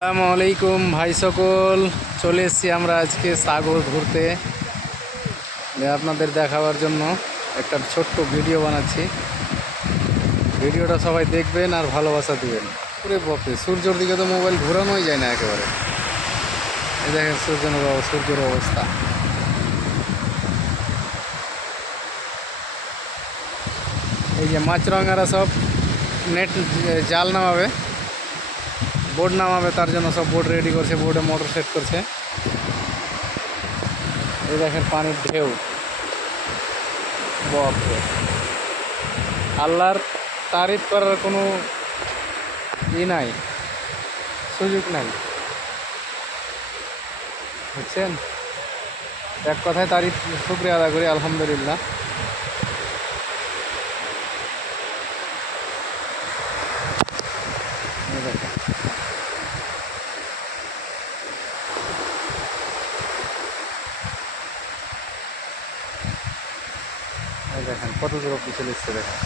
আসসালামু আলাইকুম ভাই সকল। চলে এসেছি আমরা আজকে সাগর ঘুরতে। আপনাদের দেখাবার জন্য একটা ছোট্ট ভিডিও বানাচ্ছি। ভিডিওটা সবাই দেখবেন আর ভালোবাসা দিবেন। পুরো বপে সূর্যর দিকে তো মোবাইল ঘোরানোই যায় না একেবারে। এই দেখেন সূর্যের অবস্থা। এই যে মাছরাঙারা সব নেট জাল নামাবে, বোর্ড নামাবে, তার জন্য সব বোর্ড রেডি করছে, বোর্ডে মোটর সেট করছে। এই দেখেন পানির ঢেউ, বাপরে। আল্লাহর তারিফ করার কোনো নাই, সুযোগ নাই, বুঝছেন। এক কথায় তারিফ, শুকরিয়া আদা করি, আলহামদুলিল্লাহ। এই দেখেন, এই দেখেন কত দূর অব্দি চলে এসছে, দেখেন।